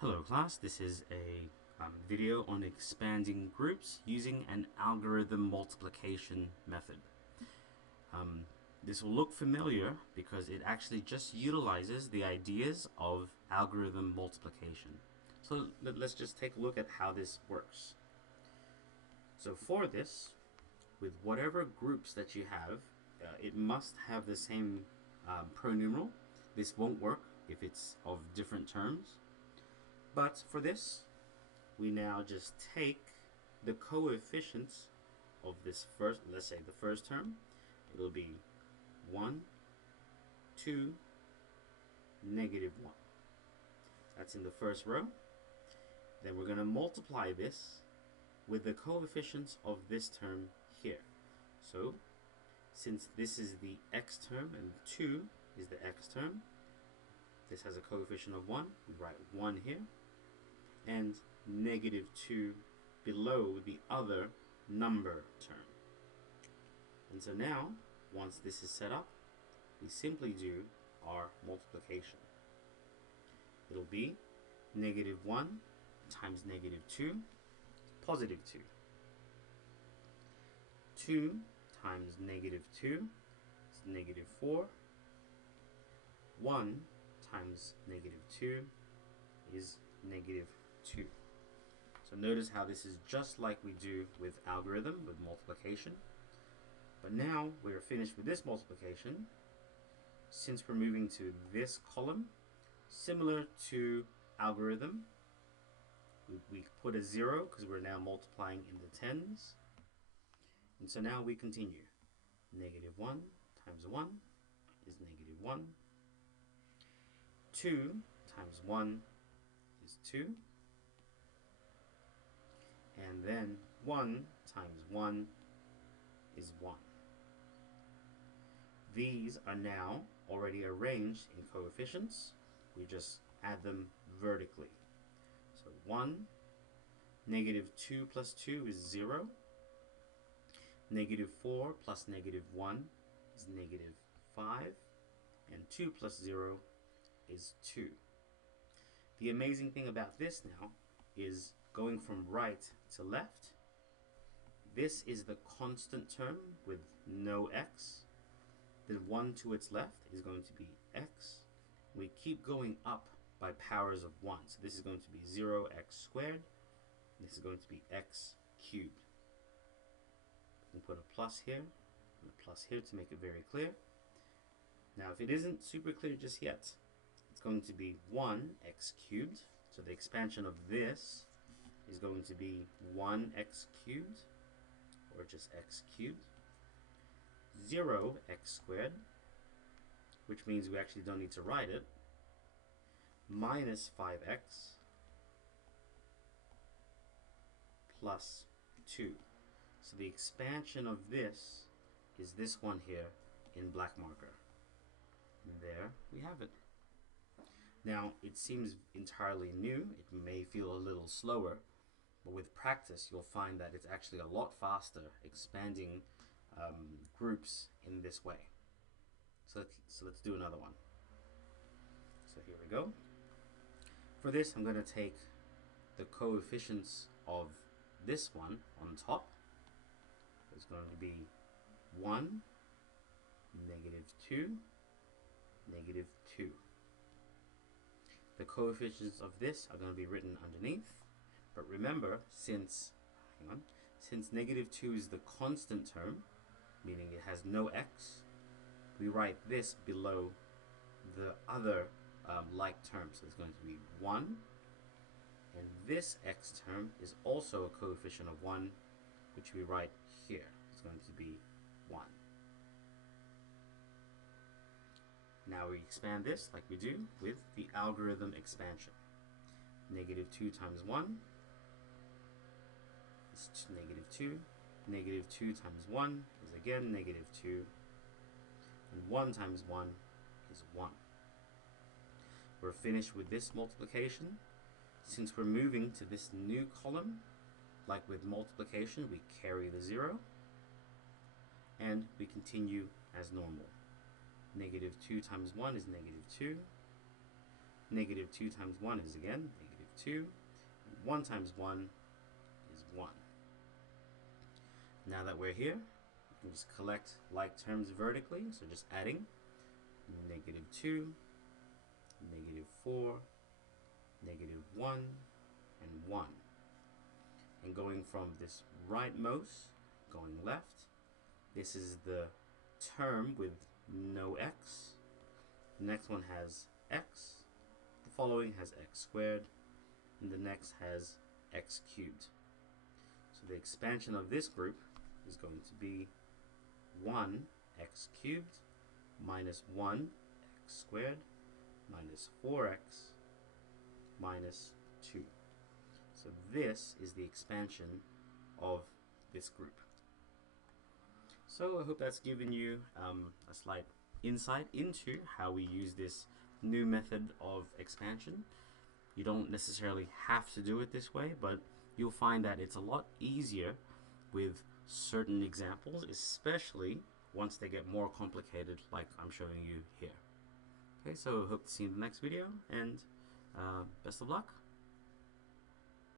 Hello class, this is a video on expanding groups using an algorithm multiplication method. This will look familiar because it actually just utilizes the ideas of algorithm multiplication. So let's just take a look at how this works. So for this, with whatever groups that you have, it must have the same pronumeral. This won't work if it's of different terms. But for this, we now just take the coefficients of this first, let's say the first term. It'll be 1, 2, -1. That's in the first row. Then we're going to multiply this with the coefficients of this term here. So since this is the x term and 2 is the x term, this has a coefficient of 1. We write 1 here. And -2 below the other number term. And so now, once this is set up, we simply do our multiplication. It'll be -1 times -2 is positive 2. 2 times -2 is -4. 1 times -2 is -2. So notice how this is just like we do with algorithm, with multiplication. But now we're finished with this multiplication. Since we're moving to this column, similar to algorithm, we put a 0 because we're now multiplying in the tens. And so now we continue. -1 times 1 is -1. 2 times 1 is 2. And then 1 times 1 is 1. These are now already arranged in coefficients. We just add them vertically. So 1, -2 plus 2 is 0. -4 plus -1 is -5. And 2 plus 0 is 2. The amazing thing about this now is going from right to left. This is the constant term with no x. The one to its left is going to be x. We keep going up by powers of 1. So this is going to be 0x squared. This is going to be x cubed. We put a plus here and a plus here to make it very clear. Now if it isn't super clear just yet, it's going to be 1x cubed. So the expansion of this is going to be 1x cubed, or just x cubed. 0x squared, which means we actually don't need to write it, minus 5x plus 2. So the expansion of this is this one here in black marker. And there we have it. Now, it seems entirely new. It may feel a little slower, but with practice, you'll find that it's actually a lot faster expanding groups in this way. So let's do another one. So here we go. For this, I'm going to take the coefficients of this one on top. It's going to be 1, -2, -2. The coefficients of this are going to be written underneath. But remember, since -2 is the constant term, meaning it has no x, we write this below the other like term. So it's going to be 1. And this x term is also a coefficient of 1, which we write here. It's going to be 1. Now we expand this like we do with the algorithm expansion. -2 times 1 is -2. -2 times 1 is again -2. And 1 times 1 is 1. We're finished with this multiplication. Since we're moving to this new column, like with multiplication, we carry the 0. And we continue as normal. -2 times 1 is -2. -2 times 1 is again 2. 1 times 1 is 1. Now that we're here, we can just collect like terms vertically, so just adding negative 2, negative 4, negative 1, and 1. And going from this rightmost, going left, this is the term with no x. The next one has x, the following has x squared, and the next has x cubed. So the expansion of this group is going to be 1x cubed minus 1x squared minus 4x minus 2. So this is the expansion of this group. So I hope that's given you a slight insight into how we use this new method of expansion. You don't necessarily have to do it this way, but you'll find that it's a lot easier with certain examples, especially once they get more complicated like I'm showing you here. Okay, so hope to see you in the next video, and best of luck.